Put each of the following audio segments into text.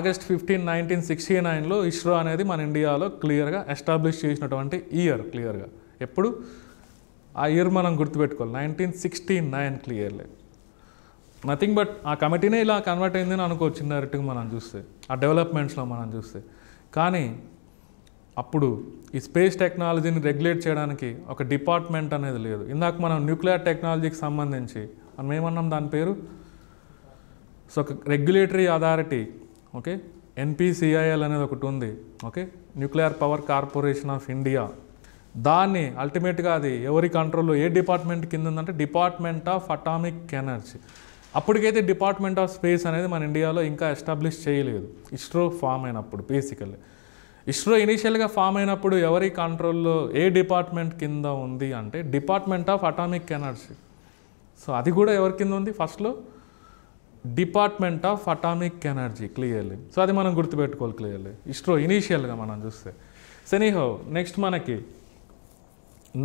August 15, 1969లో ISRO అనేది మన ఇండియాలో క్లియర్గా ఎస్టాబ్లిష్ చేసినటువంటి ఇయర్. క్లియర్గా ఎప్పుడు ఆ ఇయర్ మనం గుర్తుపెట్టుకోవాలి, 1969 క్లియర్లీ. నథింగ్ బట్ ఆ కమిటీనే ఇలా కన్వర్ట్ అయిందని అనుకోవచ్చు ఇండైరెక్ట్గా మనం చూస్తే, ఆ డెవలప్మెంట్స్లో మనం చూస్తే. కానీ అప్పుడు ఈ స్పేస్ టెక్నాలజీని రెగ్యులేట్ చేయడానికి ఒక డిపార్ట్మెంట్ అనేది లేదు. ఇందాక మనం న్యూక్లియర్ టెక్నాలజీకి సంబంధించి మనం ఏమన్నాం, దాని పేరు సో ఒక రెగ్యులేటరీ అథారిటీ, ఓకే, ఎన్పిసిఐఎల్ అనేది ఒకటి ఉంది, okay, nuclear power corporation of India. దాన్ని అల్టిమేట్గా అది ఎవరి కంట్రోల్లో, ఏ డిపార్ట్మెంట్ కింద ఉందంటే డిపార్ట్మెంట్ ఆఫ్ అటామిక్ ఎనర్జీ. అప్పటికైతే డిపార్ట్మెంట్ ఆఫ్ స్పేస్ అనేది మన ఇండియాలో ఇంకా ఎస్టాబ్లిష్ చేయలేదు. ఇస్రో ఫామ్ అయినప్పుడు బేసికల్లీ ఇస్రో ఇనీషియల్గా ఫామ్ అయినప్పుడు ఎవరి కంట్రోల్లో, ఏ డిపార్ట్మెంట్ కింద ఉంది అంటే department of atomic energy. So అది కూడా ఎవరి కింద ఉంది ఫస్ట్లో, department of atomic energy clearly. So అది మనం గుర్తుపెట్టుకోవాలి క్లియర్లీ ఇస్రో ఇనీషియల్గా మనం చూస్తే. సో ఎనీహౌ నెక్స్ట్ మనకి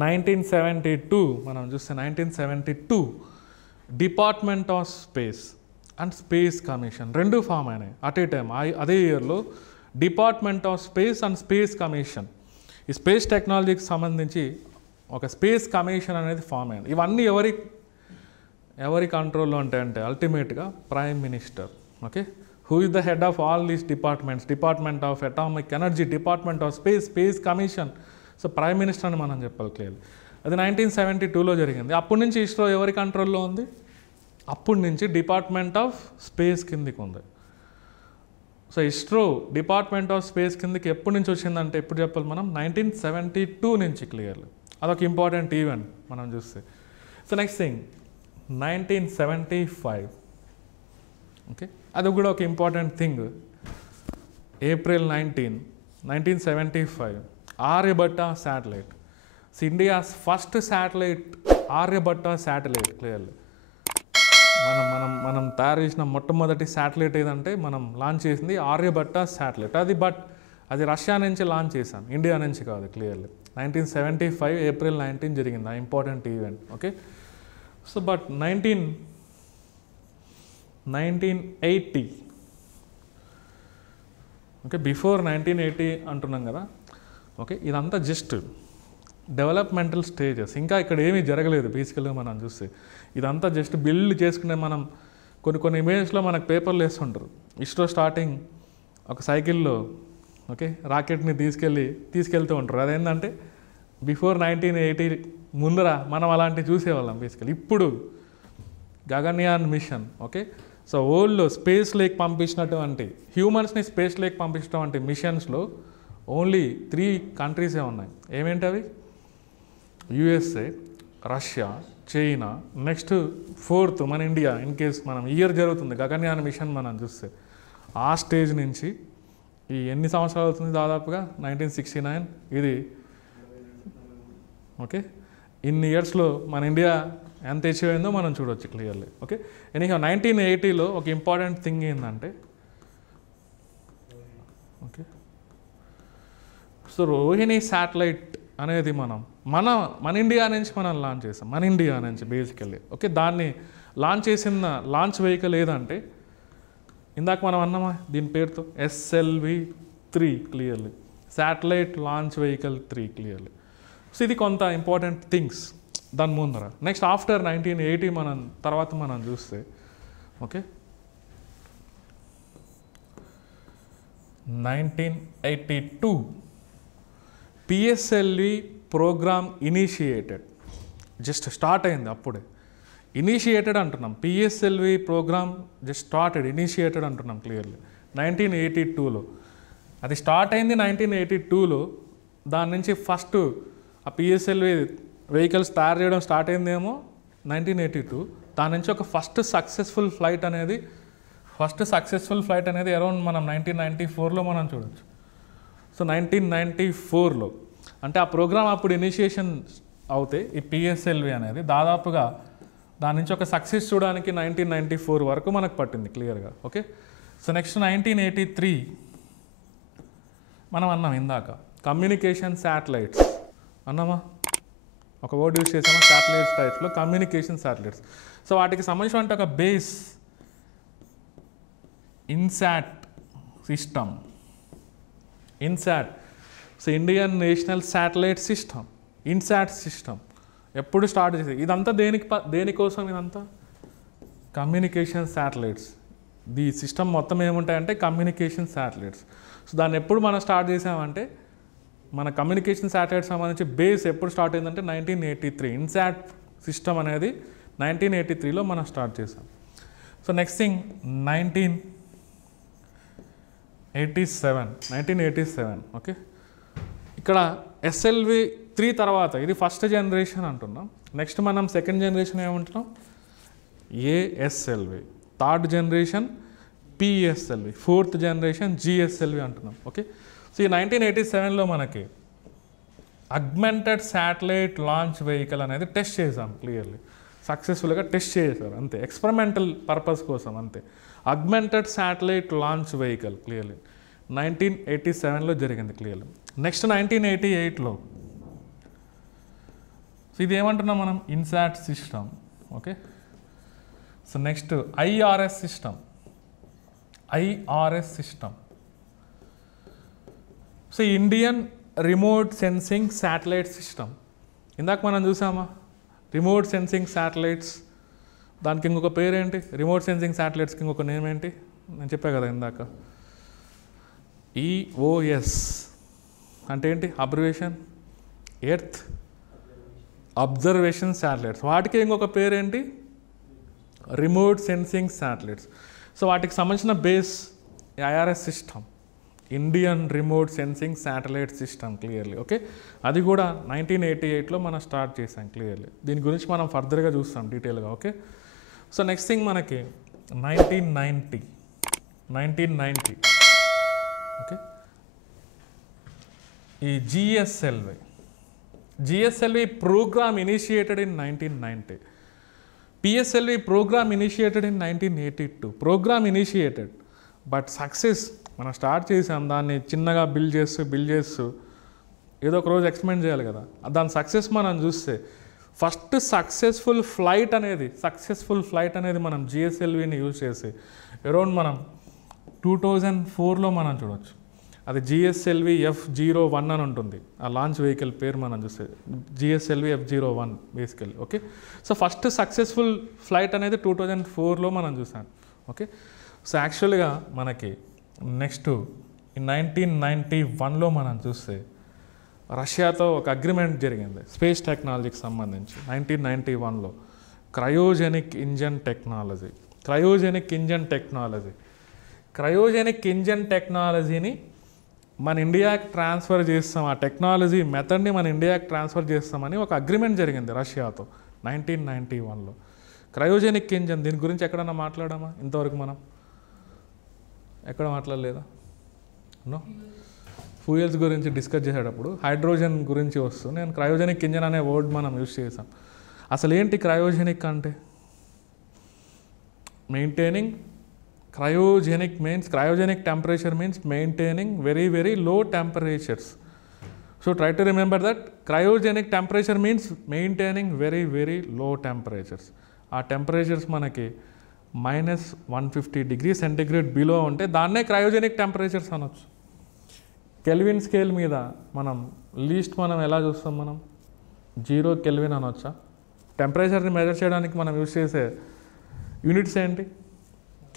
1972 మనం చూస్తే 1972 department of space and space commission రెండు ఫామ్ అయినాయి అట్ ఏ టైం. అదే ఇయర్లో department of space and space commission, ఈ స్పేస్ టెక్నాలజీకి సంబంధించి ఒక స్పేస్ కమిషన్ అనేది ఫామ్ అయింది. ఇవన్నీ ఎవరి కంట్రోల్లో ఉంటాయంటే అల్టిమేట్గా prime minister, okay, who is the head of all these departments, department of atomic energy, department of space, space commission. So prime minister అని మనం చెప్పాలి క్లియర్లీ. అది 1972లో జరిగింది. అప్పటి నుంచి ఇస్రో ఎవరి కంట్రోల్లో ఉంది, అప్పటి నుంచి డిపార్ట్మెంట్ ఆఫ్ స్పేస్ కిందికి ఉంది. So ISRO department of space కిందకి ఎప్పటి నుంచి వచ్చిందంటే ఎప్పుడు చెప్పాలి మనం, 1972 నుంచి క్లియర్లీ. అదొక ఇంపార్టెంట్ ఈవెంట్ మనం చూస్తే. సో నెక్స్ట్ థింగ్ 1975, ఓకే, అది కూడా ఒక important thing. April 19, 1975 Aryabhata satellite. So India's first satellite Aryabhata satellite clearly. మనం తయారు చేసిన మొట్టమొదటి శాటిలైట్ ఏదంటే మనం లాంచ్ చేసింది ఆర్యభట్ట శాటిలైట్. అది రష్యా నుంచి లాంచ్ చేశాం, ఇండియా నుంచి కాదు క్లియర్లీ. 1975 April 19 జరిగింది ఆ important event, okay. So but 1980, okay, before 1980 అంటున్నాం కదా, ఓకే, ఇదంతా జస్ట్ డెవలప్మెంటల్ స్టేజెస్, ఇంకా ఇక్కడ ఏమీ జరగలేదు బేసికల్గా మనం చూస్తే. ఇదంతా జస్ట్ బిల్డ్ చేసుకునే మనం కొన్ని ఇమేజెస్లో మనకు పేపర్లు వేస్తుంటారు. ఇస్రో స్టార్టింగ్ ఒక సైకిల్లో, ఓకే, రాకెట్ని తీసుకెళ్తూ ఉంటారు. అదేంటంటే బిఫోర్ 1980 ముందర మనం అలాంటివి చూసేవాళ్ళం బేసికలీ. ఇప్పుడు గగన్యాన్ మిషన్, ఓకే, సో వరల్డ్లో స్పేస్ లేక్ పంపించినటువంటి హ్యూమన్స్ని స్పేస్ లేక్ పంపించినటువంటి మిషన్స్లో ఓన్లీ 3 కంట్రీసే ఉన్నాయి. ఏమేంటి అవి, USA, Russia, China, next 4th మన ఇండియా. ఇన్ కేస్ మనం ఇయర్ జరుగుతుంది గగన్యాన్ మిషన్ మనం చూస్తే, ఆ స్టేజ్ నుంచి ఈ ఎన్ని సంవత్సరాలు అవుతుంది దాదాపుగా 1969 ఇది, ఓకే. ఇన్ని ఇయర్స్లో మన ఇండియా ఎంత అచీవ్ అయిందో మనం చూడవచ్చు క్లియర్లీ, ఓకే. ఎనీహౌ 1980లో ఒక ఇంపార్టెంట్ థింగ్ ఏంటంటే, ఓకే, సో రోహిణి శాటిలైట్ అనేది మన ఇండియా నుంచి మనం లాంచ్ చేసాం, మన ఇండియా నుంచి బేసికల్లీ, ఓకే. దాన్ని లాంచ్ చేసిన లాంచ్ వెహికల్ ఏదంటే ఇందాక మనం అన్నామా దీని పేరుతో SLV-3 clearly, satellite launch vehicle 3 clearly. So ఇది కొంత ఇంపార్టెంట్ థింగ్స్ దాని ముందర. నెక్స్ట్ ఆఫ్టర్ 1980 తర్వాత మనం చూస్తే, okay, 1982 PSLV program initiated, just start అయింది అప్పుడే. ఇనిషియేటెడ్ అంటున్నాం, PSLV program just started, initiated అంటున్నాం క్లియర్లీ 1982లో. అది స్టార్ట్ అయింది 1982లో. దాని నుంచి ఫస్ట్ ఆ PSLV వెహికల్స్ తయారు చేయడం స్టార్ట్ అయిందేమో 1982. దాని నుంచి ఒక ఫస్ట్ సక్సెస్ఫుల్ ఫ్లైట్ అనేది అరౌండ్ మనం 1994లో మనం చూడవచ్చు. సో 1994లో అంటే ఆ ప్రోగ్రామ్ అప్పుడు ఇనిషియేషన్ అవుతే ఈ PSLV అనేది దాదాపుగా దాని నుంచి ఒక సక్సెస్ చూడడానికి 1994 వరకు మనకు పట్టింది క్లియర్గా, ఓకే. సో నెక్స్ట్ 1983 మనం అన్నాం ఇందాక కమ్యూనికేషన్ శాటిలైట్స్ అన్నామా, ఒక వర్డ్ యూజ్ చేసామా, శాటిలైట్స్ టైప్స్లో కమ్యూనికేషన్ శాటిలైట్స్. సో వాటికి సంబంధించిన ఒక base INSAT system, INSAT. So Indian national satellite system, INSAT system ఎప్పుడు స్టార్ట్ చేసేది? ఇదంతా దేనికోసం? ఇదంతా కమ్యూనికేషన్ శాటిలైట్స్. ది సిస్టమ్ మొత్తం ఏముంటాయంటే కమ్యూనికేషన్ శాటిలైట్స్. సో దాన్ని ఎప్పుడు మనం స్టార్ట్ చేసామంటే, మన కమ్యూనికేషన్ శాటిలైట్స్ సంబంధించి బేస్ ఎప్పుడు స్టార్ట్ అయిందంటే 1983. ఇన్సాట్ సిస్టమ్ అనేది 1983లో మనం స్టార్ట్ చేసాం. So next thing 1987. ఓకే, ఇక్కడ SLV-3 తర్వాత ఇది ఫస్ట్ జనరేషన్ అంటున్నాం. నెక్స్ట్ మనం సెకండ్ జనరేషన్ ఏమంటున్నాం? ASLV, third generation PSLV, fourth generation GSLV అంటున్నాం. ఓకే, సో ఈ 1987లో మనకి అగ్మెంటెడ్ శాటిలైట్ లాంచ్ వెహికల్ అనేది టెస్ట్ చేసాం. క్లియర్లీ సక్సెస్ఫుల్గా టెస్ట్ చేశారు అంతే, ఎక్స్పెరిమెంటల్ పర్పస్ కోసం అంతే. Augmented satellite launch vehicle clearly 1987లో జరిగింది. క్లియర్లీ నెక్స్ట్ 1988లో సో ఇది ఏమంటున్నాం మనం? INSAT system. Okay, so next IRS system. So Indian remote sensing satellite system. ఇందాక మనం చూసామా రిమోట్ సెన్సింగ్ శాటిలైట్స్, దానికి ఇంకొక పేరేంటి? రిమోట్ సెన్సింగ్ శాటిలైట్స్కి ఇంకొక నేమ్ ఏంటి? నేను చెప్పా కదా ఇందాక, EOS అంటే ఏంటి? Observation earth observation satellites. వాటికి ఇంకొక పేరేంటి? Remote sensing satellites. సో వాటికి సంబంధించిన base IRS system, Indian remote sensing satellite system. Clearly okay, అది కూడా 1988లో మనం స్టార్ట్ చేసాం. క్లియర్లీ దీని గురించి మనం ఫర్దర్గా చూస్తాం డీటెయిల్గా. ఓకే, సో నెక్స్ట్ థింగ్ మనకి 1990 ఓకే, ఈ GSLV program initiated in 1990. PSLV program initiated in 1982. Program initiated but success మనం స్టార్ట్ చేసాం, దాన్ని చిన్నగా బిల్డ్ చేస్తూ ఏదో ఒక రోజు ఎక్స్పెరిమెంట్ చేయాలి కదా. దాని సక్సెస్ మనం చూస్తే ఫస్ట్ సక్సెస్ఫుల్ ఫ్లైట్ అనేది మనం GSLVని యూజ్ చేసి అరౌండ్ మనం 2004లో మనం చూడవచ్చు. అది GSLV F-01 అని ఉంటుంది. ఆ లాంచ్ వెహికల్ పేరు మనం చూస్తే GSLV F-01 basically. Okay, so first successful flight అనేది 2004లో మనం చూసాం. ఓకే, సో యాక్చువల్గా మనకి నెక్స్ట్ 1991లో మనం చూస్తే రష్యాతో ఒక అగ్రిమెంట్ జరిగింది స్పేస్ టెక్నాలజీకి సంబంధించి. 1991లో క్రయోజెనిక్ ఇంజన్ టెక్నాలజీని మన ఇండియాకి ట్రాన్స్ఫర్ చేస్తాం, ఆ టెక్నాలజీ మెథడ్ని మన ఇండియాకి ట్రాన్స్ఫర్ చేస్తామని ఒక అగ్రిమెంట్ జరిగింది రష్యాతో 1991లో. క్రయోజెనిక్ ఇంజన్ దీని గురించి ఎక్కడన్నా మాట్లాడామా ఇంతవరకు? మనం ఎక్కడ మాట్లాడలేదా? నో. ఫ్యూయల్స్ గురించి డిస్కస్ చేసేటప్పుడు హైడ్రోజన్ గురించి వస్తూ నేను క్రయోజెనిక్ ఇంజన్ అనే వర్డ్ మనం యూజ్ చేసాం. అసలు ఏంటి క్రయోజెనిక్ అంటే? Maintaining cryogenic temperature means maintaining very low temperatures. So try to remember that cryogenic temperature means maintaining very low temperatures. ఆ టెంపరేచర్స్ మనకి -150 degrees centigrade బిలో ఉంటే దాన్నే క్రయోజెనిక్ టెంపరేచర్స్ అనొచ్చు. కెల్విన్ స్కేల్ మీద మనం మనం ఎలా చూస్తాం? మనం 0 కెల్విన్ అనొచ్చా? టెంపరేచర్ని మెజర్ చేయడానికి మనం యూజ్ చేసే యూనిట్స్ ఏంటి?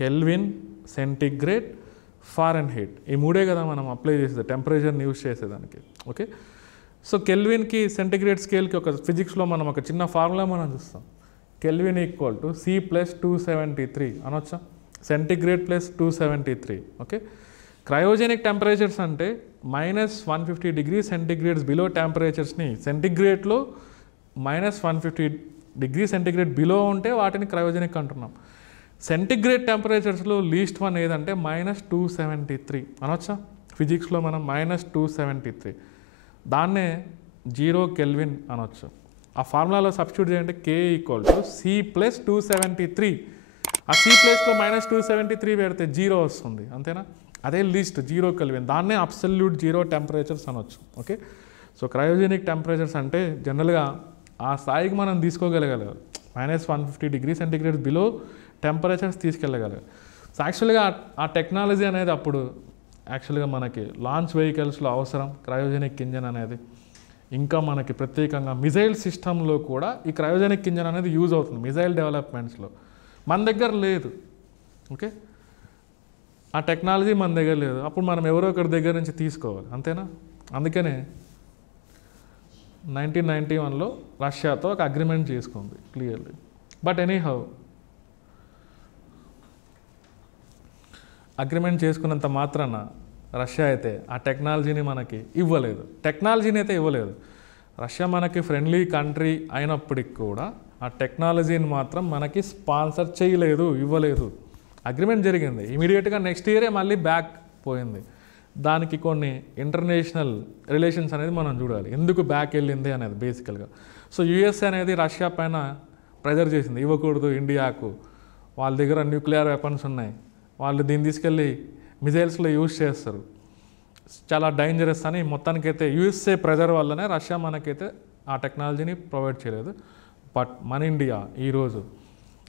Kelvin, centigrade, Fahrenheit. ఈ మూడే కదా మనం అప్లై చేసేది టెంపరేచర్ని యూజ్ చేసేదానికి. ఓకే, సో కెల్విన్కి సెంటిగ్రేడ్ స్కేల్కి ఒక ఫిజిక్స్లో మనం ఒక చిన్న ఫార్ములా మనం చూస్తాం. కెల్విన్ ఈక్వల్ టు C + 273 అనొచ్చా? సెంటిగ్రేడ్ + 273. ఓకే, క్రయోజెనిక్ టెంపరేచర్స్ అంటే -150 degrees centigrade బిలో టెంపరేచర్స్ని సెంటిగ్రేడ్లో -150 degrees centigrade బిలో ఉంటే వాటిని క్రయోజెనిక్ అంటున్నాం. సెంటిగ్రేడ్ టెంపరేచర్స్లో లీస్ట్ వన్ ఏదంటే -273 అనొచ్చా? ఫిజిక్స్లో మనం -273 దాన్నే 0 కెల్విన్ అనొచ్చు. ఆ ఫార్ములాలో సబ్స్టిట్యూట్ చేయండి. K = C + 273. ఆ C ప్లేస్లో -273 పెడితే 0 వస్తుంది, అంతేనా? అదే లీస్ట్ 0 కెల్విన్, దాన్నే అబ్సల్యూట్ 0 టెంపరేచర్స్ అనొచ్చు. ఓకే, సో క్రయోజెనిక్ టెంపరేచర్స్ అంటే జనరల్గా ఆ స్థాయికి మనం తీసుకోగలగాలి, -150 degrees centigrade బిలో టెంపరేచర్స్ తీసుకెళ్ళగలగాలి. సో యాక్చువల్గా ఆ టెక్నాలజీ అనేది అప్పుడు యాక్చువల్గా మనకి లాంచ్ వెహికల్స్లో అవసరం క్రయోజెనిక్ ఇంజన్ అనేది. ఇంకా మనకి ప్రత్యేకంగా మిజైల్ సిస్టంలో కూడా ఈ క్రయోజెనిక్ ఇంజన్ అనేది యూజ్ అవుతుంది మిజైల్ డెవలప్మెంట్స్లో. మన దగ్గర లేదు, ఓకే, ఆ టెక్నాలజీ మన దగ్గర లేదు. అప్పుడు మనం ఎవరో ఒకరి దగ్గర నుంచి తీసుకోవాలి, అంతేనా? అందుకనే 1991లో రష్యాతో ఒక అగ్రిమెంట్ చేసుకుంది క్లియర్లీ. బట్ ఎనీహౌ అగ్రిమెంట్ చేసుకున్నంత మాత్రాన రష్యా అయితే ఆ టెక్నాలజీని మనకి ఇవ్వలేదు. టెక్నాలజీని అయితే ఇవ్వలేదు. రష్యా మనకి ఫ్రెండ్లీ కంట్రీ అయినప్పటికి కూడా ఆ టెక్నాలజీని మాత్రం మనకి స్పాన్సర్ చేయలేదు, ఇవ్వలేదు. అగ్రిమెంట్ జరిగింది, ఇమీడియట్గా నెక్స్ట్ ఇయరే మళ్ళీ బ్యాక్ పోయింది. దానికి కొన్ని ఇంటర్నేషనల్ రిలేషన్స్ అనేది మనం చూడాలి, ఎందుకు బ్యాక్ వెళ్ళింది అనేది బేసికల్గా. సో యుఎస్ఏ అనేది రష్యా పైన ప్రెజర్ చేసింది, ఇవ్వకూడదు ఇండియాకు, వాళ్ళ దగ్గర న్యూక్లియర్ వెపన్స్ ఉన్నాయి, వాళ్ళు దీన్ని తీసుకెళ్ళి మిజైల్స్లో యూజ్ చేస్తారు, చాలా డేంజరస్ అని. మొత్తానికైతే యూఎస్ఏ ప్రెజర్ వల్లనే రష్యా మనకైతే ఆ టెక్నాలజీని ప్రొవైడ్ చేయలేదు. బట్ మన ఇండియా ఈరోజు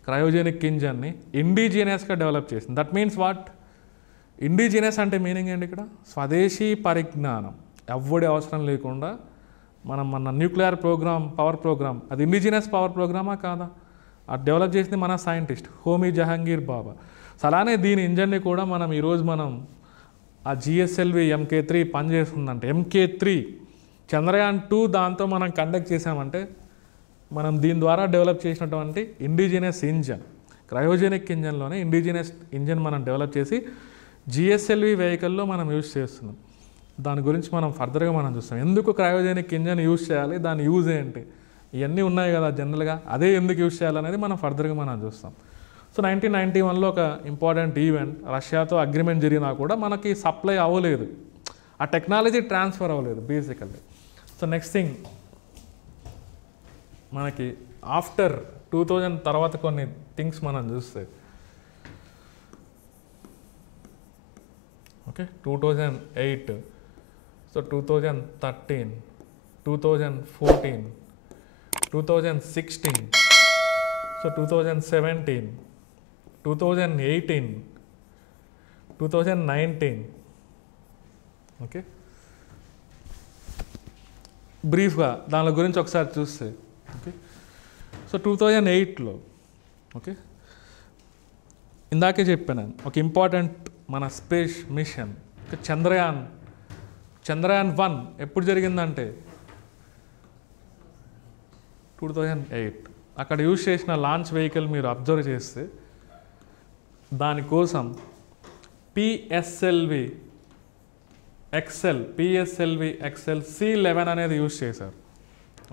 క్రయోజెనిక్ ఇంజన్ని ఇండిజినియస్గా డెవలప్ చేసింది. That means what? ఇండిజినియస్ అంటే మీనింగ్ ఏంటి ఇక్కడ? స్వదేశీ పరిజ్ఞానం, ఎవ్వడి అవసరం లేకుండా మన న్యూక్లియర్ ప్రోగ్రామ్, పవర్ ప్రోగ్రామ్, అది ఇండిజినియస్ పవర్ ప్రోగ్రామా కాదా? అది డెవలప్ చేసింది మన సైంటిస్ట్ హోమీ జహాంగీర్ బాబా. సో అలానే దీని ఇంజన్ని కూడా ఈరోజు మనం ఆ జిఎస్ఎల్వి MK3 పనిచేస్తుందంటే, MK3 చంద్రయాన్ 2 దాంతో మనం కండక్ట్ చేసామంటే మనం దీని ద్వారా డెవలప్ చేసినటువంటి ఇండిజినియస్ ఇంజన్, క్రయోజెనిక్ ఇంజన్లోనే ఇండిజినియస్ ఇంజన్ మనం డెవలప్ చేసి జిఎస్ఎల్వి వెహికల్లో మనం యూజ్ చేస్తున్నాం. దాని గురించి మనం ఫర్దర్గా మనం చూస్తాం. ఎందుకు క్రయోజెనిక్ ఇంజన్ యూజ్ చేయాలి, దాని యూజ్ ఏంటి, ఇవన్నీ ఉన్నాయి కదా జనరల్గా, అదే ఎందుకు యూజ్ చేయాలనేది మనం ఫర్దర్గా మనం చూస్తాం. సో 1991లో ఒక ఇంపార్టెంట్ ఈవెంట్, రష్యాతో అగ్రిమెంట్ జరిగినా కూడా మనకి సప్లై అవ్వలేదు, ఆ టెక్నాలజీ ట్రాన్స్ఫర్ అవ్వలేదు బేసికల్లీ. సో నెక్స్ట్ థింగ్ మనకి ఆఫ్టర్ 2000 తర్వాత కొన్ని థింగ్స్ మనం చూస్తే, ఓకే, 2008, సో 2013, 2014, 2016, సో 2017, 2018, 2019, ఓకే. బ్రీఫ్గా దాని గురించి ఒకసారి చూస్తే, ఓకే, సో 2008లో, ఓకే, ఇందాకే చెప్పాను ఒక ఇంపార్టెంట్ మన స్పేస్ మిషన్ చంద్రయాన్ 1 ఎప్పుడు జరిగిందంటే 2008. అక్కడ యూజ్ చేసిన లాంచ్ వెహికల్ మీరు అబ్జర్వ్ చేస్తే దానికోసం PSLV XL C11 అనేది యూజ్ చేశారు,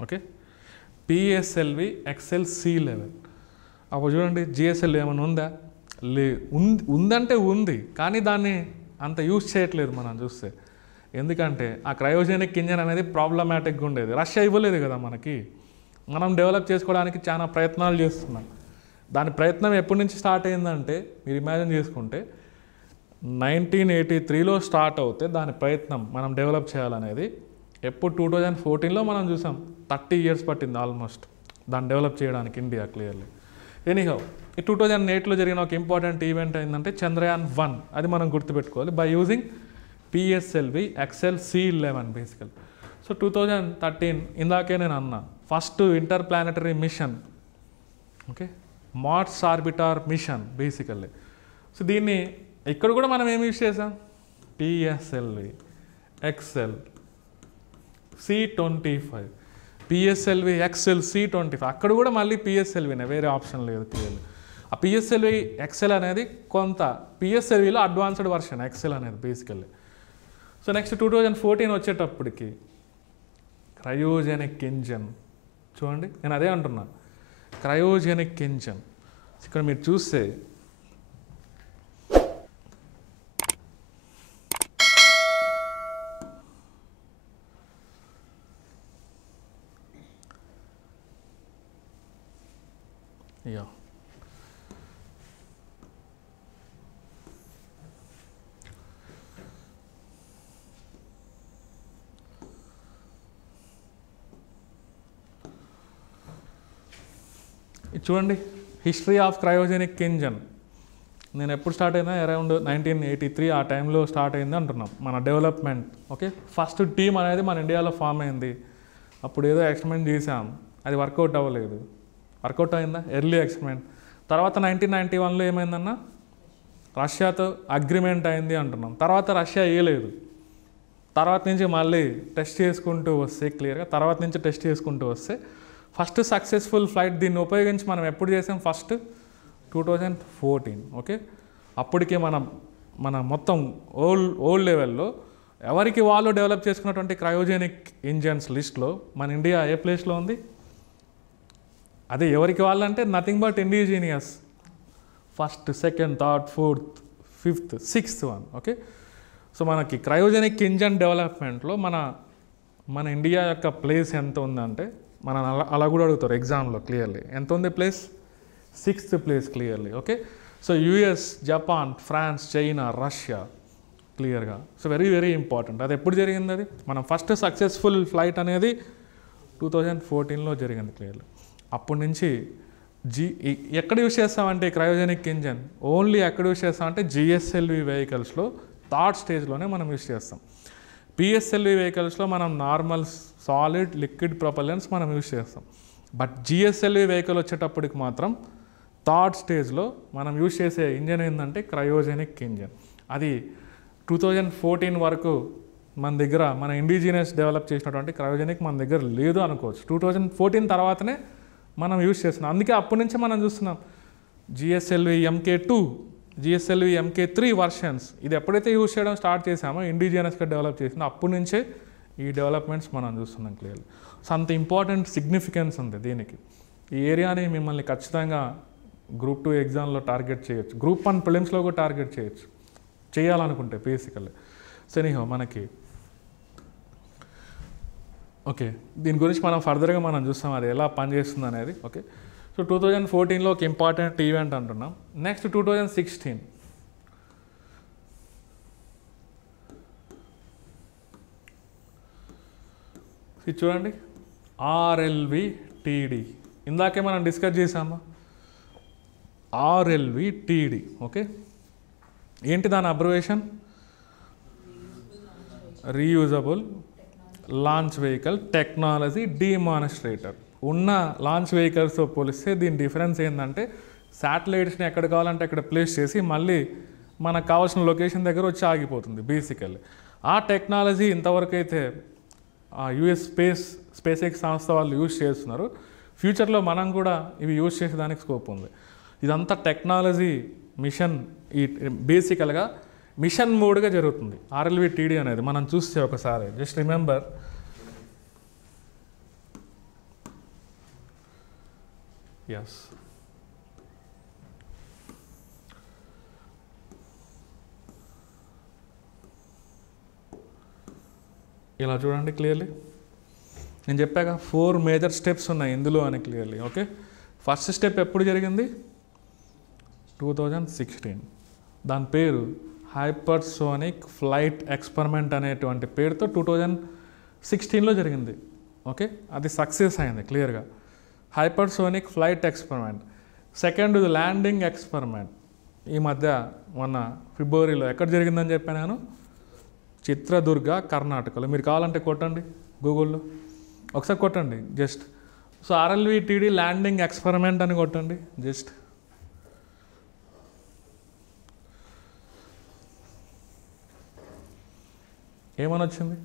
ఓకే. PSLV XL C11. అప్పుడు చూడండి GSL ఏమైనా ఉందా? ఉందంటే ఉంది, కానీ దాన్ని అంత యూజ్ చేయట్లేదు మనం చూస్తే. ఎందుకంటే ఆ క్రయోజెనిక్ ఇంజన్ అనేది ప్రాబ్లమాటిక్గా ఉండేది, రష్యా ఇవ్వలేదు కదా మనకి. మనం డెవలప్ చేసుకోవడానికి చాలా ప్రయత్నాలు చేస్తున్నాం. దాని ప్రయత్నం ఎప్పటి నుంచి స్టార్ట్ అయిందంటే మీరు ఇమాజిన్ చేసుకుంటే 1983లో స్టార్ట్ అవుతే దాని ప్రయత్నం మనం డెవలప్ చేయాలనేది ఎప్పుడు 2014లో మనం చూసాం. 30 years పట్టింది ఆల్మోస్ట్ దాన్ని డెవలప్ చేయడానికి ఇండియా క్లియర్లీ. ఎనీహౌ ఈ 2008లో జరిగిన ఒక ఇంపార్టెంట్ ఈవెంట్ ఏంటంటే చంద్రయాన్ 1, అది మనం గుర్తుపెట్టుకోవాలి, by using PSLV XL C11 బేసికల్. సో 2013 ఇందాకే నేను అన్నా first interplanetary mission, okay, Mars orbiter mission basically. So దీన్ని ఇక్కడ కూడా మనం ఏమి యూజ్ చేసాం? PSLV XL C25, PSLV XL C25. అక్కడ కూడా మళ్ళీ PSLVనే, వేరే ఆప్షన్ లేదు క్లియర్లీ. ఆ PSLV XL అనేది కొంత PSLVలో అడ్వాన్స్డ్ వర్షన్ XL అనేది బేసికల్లీ. సో నెక్స్ట్ 2014 వచ్చేటప్పటికి క్రయోజెనిక్ ఇంజన్ చూడండి, నేను అదే అంటున్నా, క్రయోజెనిక్ ఇంజన్. ఇక్కడ మీరు చూస్తే యా చూడండి, హిస్టరీ ఆఫ్ క్రయోజెనిక్ ఇంజన్. నేను ఎప్పుడు స్టార్ట్ అయినా అరౌండ్ 1983 ఆ టైంలో స్టార్ట్ అయింది అంటున్నాం మన డెవలప్మెంట్. ఓకే, ఫస్ట్ టీమ్ అనేది మన ఇండియాలో ఫామ్ అయింది. అప్పుడు ఏదో ఎక్స్పెరిమెంట్ చేసాం, అది వర్కౌట్ అవ్వలేదు. వర్కౌట్ అయిందా ఎర్లీ ఎక్స్పెరిమెంట్. తర్వాత 1991లో ఏమైందన్నా రష్యాతో అగ్రిమెంట్ అయింది అంటున్నాం. తర్వాత రష్యా వేయలేదు. తర్వాత నుంచి మళ్ళీ టెస్ట్ చేసుకుంటూ వస్తే క్లియర్గా తర్వాత నుంచి టెస్ట్ చేసుకుంటూ వస్తే ఫస్ట్ సక్సెస్ఫుల్ ఫ్లైట్ దీన్ని ఉపయోగించి మనం ఎప్పుడు చేసాం ఫస్ట్ 2014. ఓకే, అప్పటికే మన మొత్తం ఓల్డ్ లెవెల్లో ఎవరికి వాళ్ళు డెవలప్ చేసుకున్నటువంటి క్రయోజెనిక్ ఇంజన్స్ లిస్ట్లో మన ఇండియా ఏ ప్లేస్లో ఉంది? అదే ఎవరికి వాళ్ళు అంటే nothing but indigenous. First, second, third, fourth, fifth, sixth one. Okay, so మనకి క్రయోజెనిక్ ఇంజన్ డెవలప్మెంట్లో మన ఇండియా యొక్క ప్లేస్ ఎంత ఉందంటే మనం అలా కూడా అడుగుతారు ఎగ్జామ్లో క్లియర్లీ. ఎంత ఉంది place? 6th place clearly. Okay, so US, Japan, France, China, Russia క్లియర్గా. So very very important. అది ఎప్పుడు జరిగింది? అది మనం ఫస్ట్ సక్సెస్ఫుల్ ఫ్లైట్ అనేది 2014లో జరిగింది క్లియర్లీ. అప్పటి నుంచి ఎక్కడ యూస్ చేస్తామంటే క్రయోజెనిక్ ఇంజన్ ఓన్లీ ఎక్కడ యూస్ చేస్తామంటే జిఎస్ఎల్వి వెహికల్స్లో థర్డ్ స్టేజ్లోనే మనం యూస్ చేస్తాం. పిఎస్ఎల్వి వెహికల్స్లో మనం నార్మల్ సాలిడ్ లిక్విడ్ ప్రొపల్లెన్స్ మనం యూస్ చేస్తాం. బట్ జిఎస్ఎల్వి వెహికల్ వచ్చేటప్పటికి మాత్రం థర్డ్ స్టేజ్లో మనం యూస్ చేసే ఇంజన్ ఏంటంటే క్రయోజెనిక్ ఇంజన్. అది 2014 వరకు మన ఇండిజినియస్ డెవలప్ చేసినటువంటి క్రయోజెనిక్ మన దగ్గర లేదు అనుకోవచ్చు. 2014 తర్వాతనే మనం యూస్ చేస్తున్నాం. అందుకే అప్పటి నుంచి మనం చూస్తున్నాం GSLV MK2, GSLV MK3 versions. ఇది ఎప్పుడైతే యూస్ చేయడం స్టార్ట్ చేసామో ఇండిజినియస్గా డెవలప్ చేసిందో అప్పటి నుంచే ఈ డెవలప్మెంట్స్ మనం చూస్తున్నాం క్లియర్లీ. సో అంత ఇంపార్టెంట్ సిగ్నిఫికెన్స్ ఉంది దీనికి. ఈ ఏరియాని మిమ్మల్ని ఖచ్చితంగా గ్రూప్ 2 ఎగ్జామ్లో టార్గెట్ చేయొచ్చు, గ్రూప్ 1 ప్రిలిమ్స్లో కూడా టార్గెట్ చేయొచ్చు చేయాలనుకుంటే బేసికల్లీ. సో ఎనీహౌ మనకి ఓకే దీని గురించి మనం ఫర్దర్గా మనం చూస్తాం అది ఎలా పనిచేస్తుంది అనేది. ఓకే, సో 2014లో ఒక ఇంపార్టెంట్ ఈవెంట్ అంటున్నాం. నెక్స్ట్ 2016 ఇది చూడండి RLVTD. ఇందాకే మనం డిస్కస్ చేసామా RLVTD. ఓకే, ఏంటి దాని abbreviation? Reusable launch vehicle technology demonstrator. ఉన్న లాంచ్ వెహికల్స్తో పోలిస్తే దీని డిఫరెన్స్ ఏంటంటే శాటిలైట్స్ని ఎక్కడ కావాలంటే అక్కడ ప్లేస్ చేసి మళ్ళీ మనకు కావాల్సిన లొకేషన్ దగ్గర వచ్చి ఆగిపోతుంది బేసికల్లీ. ఆ టెక్నాలజీ ఇంతవరకు అయితే యుఎస్ స్పేస్ ఎక్స్ సంస్థ వాళ్ళు యూజ్ చేస్తున్నారు. ఫ్యూచర్లో మనం కూడా ఇవి యూజ్ చేసేదానికి స్కోప్ ఉంది. ఇదంతా టెక్నాలజీ మిషన్ ఈ బేసికల్గా మిషన్ మోడ్గా జరుగుతుంది. RLVTD అనేది మనం చూస్తే ఒకసారి జస్ట్ రిమెంబర్ ఎస్ ఇలా చూడండి క్లియర్లీ. నేను చెప్పాక 4 మేజర్ స్టెప్స్ ఉన్నాయి ఇందులో అని క్లియర్లీ. ఓకే, ఫస్ట్ స్టెప్ ఎప్పుడు జరిగింది? 2016. దాని పేరు హైపర్సోనిక్ ఫ్లైట్ ఎక్స్పెరిమెంట్ అనేటువంటి పేరుతో 2016లో జరిగింది. ఓకే, అది సక్సెస్ అయింది క్లియర్గా. Hypersonic flight experiment. Second landing experiment ఈ మధ్య మొన్న ఫిబ్రవరిలో ఎక్కడ జరిగిందని చెప్పాను నేను? చిత్రదుర్గ, కర్ణాటకలో. మీరు కావాలంటే కొట్టండి గూగుల్లో, ఒకసారి కొట్టండి just. So RLVTD landing experiment అని కొట్టండి జస్ట్. ఏమని వచ్చింది?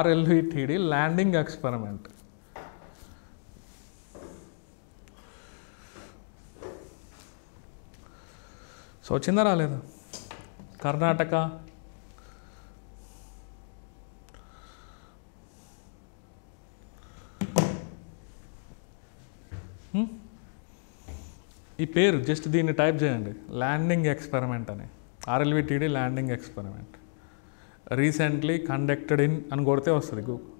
RLVTD landing experiment. సో వచ్చిందా రాలేదా? కర్ణాటక, ఈ పేరు జస్ట్ దీన్ని టైప్ చేయండి, ల్యాండింగ్ ఎక్స్పెరిమెంట్ అని. RLVTD landing experiment recently conducted in అని కొడితే వస్తుంది గూగుల్.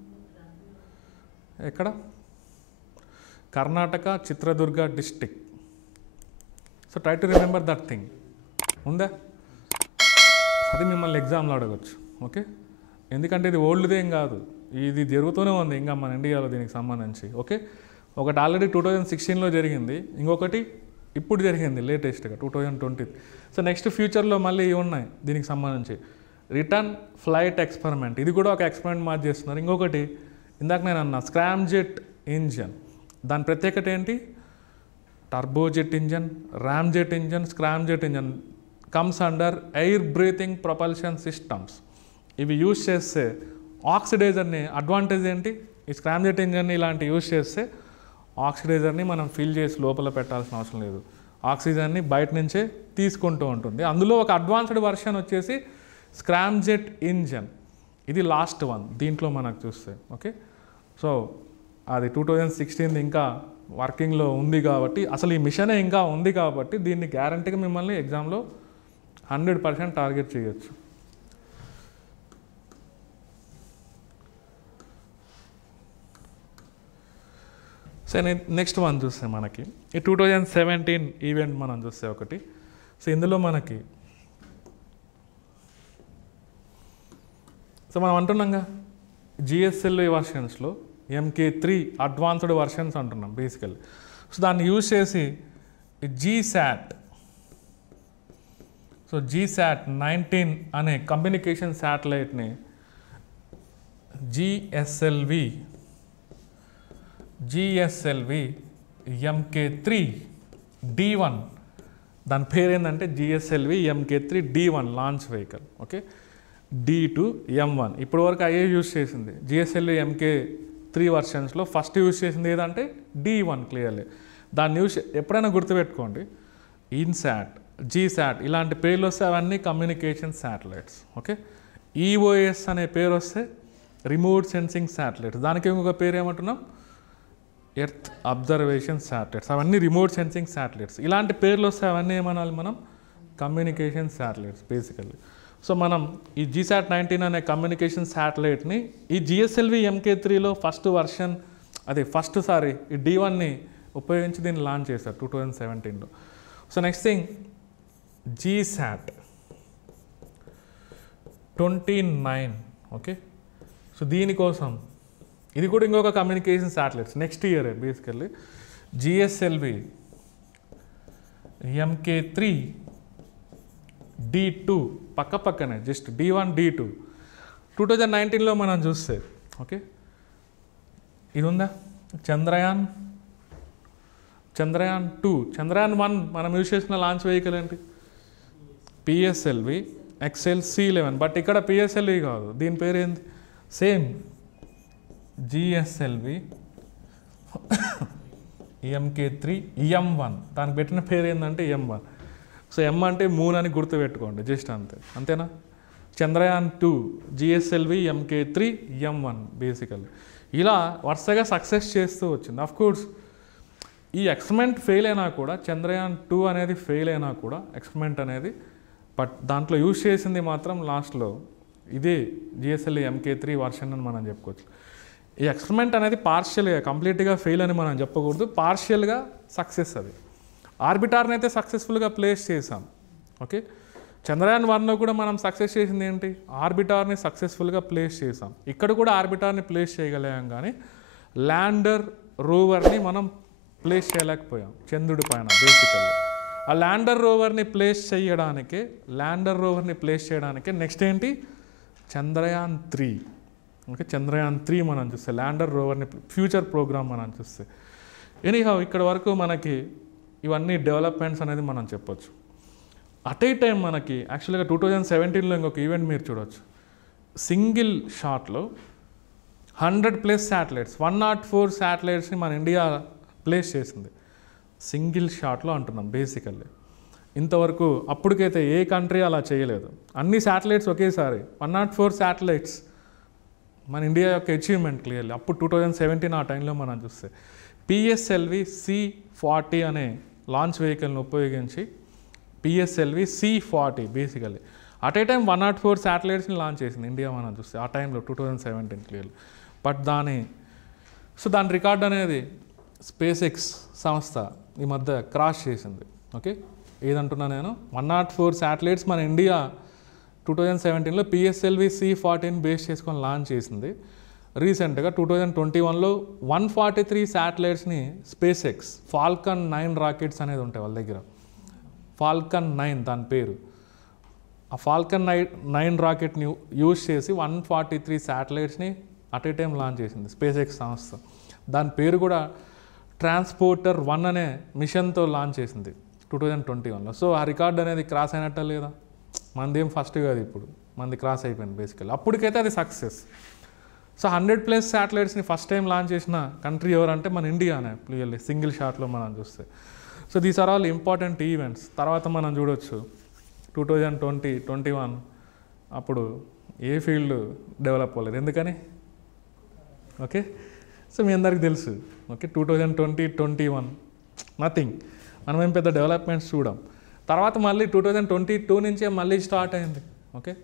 ఎక్కడ? Karnataka, Chitradurga district. So try to remember that thing. ఉందా? అది మిమ్మల్ని ఎగ్జామ్లో అడగచ్చు. ఓకే, ఎందుకంటే ఇది ఓల్డ్దేం కాదు, ఇది జరుగుతూనే ఉంది ఇంకా మన ఇండియాలో దీనికి సంబంధించి. ఓకే, ఒకటి ఆల్రెడీ 2016లో జరిగింది, ఇంకొకటి ఇప్పుడు జరిగింది లేటెస్ట్గా 2020. సో నెక్స్ట్ ఫ్యూచర్లో మళ్ళీ ఇవి ఉన్నాయి దీనికి సంబంధించి. రిటర్న్ ఫ్లైట్ ఎక్స్పెరిమెంట్, ఇది కూడా ఒక ఎక్స్పెరిమెంట్ మార్చి చేస్తున్నారు. ఇంకొకటి ఇందాక నేను అన్నా స్క్రామ్జెట్ ఇంజన్, దాని ప్రత్యేకత ఏంటి? Turbojet engine, ramjet engine, scramjet engine comes under air breathing propulsion systems. ఇవి యూజ్ చేస్తే ఆక్సిడైజర్ని, అడ్వాంటేజ్ ఏంటి? ఈ స్క్రామ్జెట్ ఇంజన్ని ఇలాంటి యూజ్ చేస్తే ఆక్సిడైజర్ని మనం ఫిల్ చేసి లోపల పెట్టాల్సిన అవసరం లేదు, ఆక్సిజన్ని బయట నుంచే తీసుకుంటూ ఉంటుంది. అందులో ఒక అడ్వాన్స్డ్ వర్షన్ వచ్చేసి స్క్రామ్జెట్ ఇంజన్, ఇది లాస్ట్ వన్ దీంట్లో మనకు చూస్తే. ఓకే, సో అది 2016 ఇంకా వర్కింగ్లో ఉంది కాబట్టి, అసలు ఈ మిషనే ఇంకా ఉంది కాబట్టి దీన్ని గ్యారంటీగా మిమ్మల్ని ఎగ్జామ్లో 100% టార్గెట్ చేయొచ్చు. సో నెక్స్ట్ వన్ చూస్తే మనకి ఈ 2017 ఈవెంట్ మనం చూస్తే ఒకటి. సో ఇందులో మనకి మనం అంటున్నాంగా జిఎస్ఎల్వి వర్షన్స్లో MK3 అడ్వాన్స్డ్ వర్షన్స్ అంటున్నాం బేసికల్లీ. సో దాన్ని యూజ్ చేసి జీశాట్, సో జీశాట్ 19 అనే కమ్యూనికేషన్ శాటిలైట్ని జిఎస్ఎల్వి MK3 D1, దాని పేరు ఏంటంటే GSLV MK3 D1 launch vehicle. Okay, D2 M1 ఇప్పటి వరకు అయ్యే యూజ్ చేసింది. జిఎస్ఎల్వి MK3 వర్షన్స్లో ఫస్ట్ యూజ్ చేసింది ఏదంటే D1 క్లియర్లీ. దాన్ని యూజ్ ఎప్పుడైనా గుర్తుపెట్టుకోండి, ఇన్సాట్, జీసాట్ ఇలాంటి పేర్లు వస్తే అవన్నీ కమ్యూనికేషన్ శాటిలైట్స్. ఓకే, ఈఓఎస్ అనే పేరు వస్తే రిమోట్ సెన్సింగ్ శాటిలైట్స్, దానికి ఇంకొక పేరు ఏమంటున్నాం ఎర్త్ అబ్జర్వేషన్ శాటిలైట్స్, అవన్నీ రిమోట్ సెన్సింగ్ శాటిలైట్స్. ఇలాంటి పేర్లు వస్తే అవన్నీ ఏమనాలి మనం కమ్యూనికేషన్ శాటిలైట్స్ బేసికల్లీ. సో మనం ఈ జీసాట్ 19 అనే కమ్యూనికేషన్ శాటిలైట్ని ఈ జిఎస్ఎల్వి MK3లో ఫస్ట్ వర్షన్, అదే ఈ D1ని ఉపయోగించి దీన్ని లాంచ్ చేశారు 2017లో. So next thing GSAT 29. Okay, so దీనికోసం ఇది కూడా ఇంకొక కమ్యూనికేషన్ శాటిలైట్స్ నెక్స్ట్ ఇయరే బేసికల్లీ. జిఎస్ఎల్వి MK3 D2 పక్కనే జస్ట్ D1 D2 2019లో మనం చూస్తే. ఓకే, ఇది ఉందా చంద్రయాన్ 2, చంద్రయాన్ 1 మనం యూజ్ చేసిన లాంచ్ వెహికల్ ఏంటి PSLV XLC11, బట్ ఇక్కడ PSLV కాదు, దీని పేరు ఏంది సేమ్ GSLV MK3 M1, దానికి పెట్టిన పేరు ఏంటంటే M1. సో M అంటే మూన్ అని గుర్తుపెట్టుకోండి జస్ట్ అంతేనా. Chandrayaan 2 GSLV MK3 M1 basically ఇలా వరుసగా సక్సెస్ చేస్తూ వచ్చింది. అఫ్కోర్స్ ఈ ఎక్స్పెరిమెంట్ ఫెయిల్ అయినా కూడా, చంద్రయాన్ 2 అనేది ఫెయిల్ అయినా కూడా ఎక్స్పెరిమెంట్ అనేది, బట్ దాంట్లో యూజ్ చేసింది మాత్రం లాస్ట్లో ఇదే GSLV MK3 వర్షన్ అని మనం చెప్పుకోవచ్చు. ఈ ఎక్స్పెరిమెంట్ అనేది పార్షియల్గా, కంప్లీట్గా ఫెయిల్ అని మనం చెప్పకూడదు, పార్షియల్గా సక్సెస్. అది ఆర్బిటార్ని అయితే సక్సెస్ఫుల్గా ప్లేస్ చేసాం. ఓకే, చంద్రయాన్ 1లో కూడా మనం సక్సెస్ చేసింది ఏంటి, ఆర్బిటార్ని సక్సెస్ఫుల్గా ప్లేస్ చేసాం. ఇక్కడ కూడా ఆర్బిటార్ని ప్లేస్ చేయగలిగాం, కానీ ల్యాండర్ రోవర్ని మనం ప్లేస్ చేయలేకపోయాం చంద్రుడి పైన బేసికల్లీ. ఆ ల్యాండర్ రోవర్ని ప్లేస్ చేయడానికి నెక్స్ట్ ఏంటి చంద్రయాన్ 3. ఓకే, చంద్రయాన్ 3 మనం చూస్తే ల్యాండర్ రోవర్ని ఫ్యూచర్ ప్రోగ్రామ్ మనం చూస్తే. ఎనీహౌ ఇక్కడ వరకు మనకి ఇవన్నీ డెవలప్మెంట్స్ అనేది మనం చెప్పొచ్చు. అట్ ఏ టైం మనకి యాక్చువల్గా 2017లో ఇంకొక ఈవెంట్ మీరు చూడవచ్చు. సింగిల్ షాట్లో 100+ శాటిలైట్స్, 104 శాటిలైట్స్ని మన ఇండియా ప్లేస్ చేసింది సింగిల్ షాట్లో అంటున్నాం బేసికల్లీ. ఇంతవరకు అప్పటికైతే ఏ కంట్రీ అలా చేయలేదు. అన్ని శాటిలైట్స్ ఒకేసారి 104 శాటిలైట్స్ మన ఇండియా యొక్క అచీవ్మెంట్ క్లియర్లీ. అప్పుడు 2017 ఆ టైంలో మనం చూస్తే PSLV C40 అనే లాంచ్ వెహికల్ని ఉపయోగించి PSLV C40 basically at a time 104 శాటిలైట్స్ని లాంచ్ చేసింది ఇండియా మనం చూస్తే ఆ టైంలో 2017 క్లియర్లీ. బట్ దాని రికార్డ్ అనేది SpaceX సంస్థ ఈ మధ్య క్రాష్ చేసింది. ఓకే, ఏదంటున్నా నేను 104 శాటిలైట్స్ మన ఇండియా 2017లో PSLV C40ని బేస్ చేసుకొని లాంచ్ చేసింది. రీసెంట్గా 2021లో 143 శాటిలైట్స్ని స్పేస్ ఎక్స్ ఫాల్కన్ 9 రాకెట్స్ అనేది ఉంటాయి వాళ్ళ దగ్గర. ఫాల్కన్ 9 దాని పేరు. ఆ ఫాల్కన్ 9 రాకెట్ని యూజ్ చేసి 143 శాటిలైట్స్ని అట్ ఏ టైం లాంచ్ చేసింది స్పేస్ ఎక్స్ సంస్థ. దాని పేరు కూడా ట్రాన్స్పోర్టర్ 1 అనే మిషన్తో లాంచ్ చేసింది 2021లో. సో ఆ రికార్డ్ అనేది క్రాస్ అయినట్ట లేదా? మనదేం ఫస్ట్ కాదు, ఇప్పుడు మనది క్రాస్ అయిపోయింది బేసికల్లీ. అప్పటికైతే అది సక్సెస్. సో 100+ శాటిలైట్స్ని ఫస్ట్ టైం లాంచ్ చేసిన కంట్రీ ఎవరంటే మన ఇండియానే క్లియర్లీ, సింగిల్ షాట్లో మనం చూస్తే. So these are all important events. తర్వాత మనం చూడొచ్చు 2020-21 అప్పుడు ఏ ఫీల్డ్ డెవలప్ అవ్వలేదు. ఎందుకని? ఓకే, సో మీ అందరికి తెలుసు. ఓకే, 2020-21 నథింగ్, మనమేం పెద్ద డెవలప్మెంట్స్ చూడం. తర్వాత మళ్ళీ 2022 నుంచే మళ్ళీ స్టార్ట్ అయింది. ఓకే.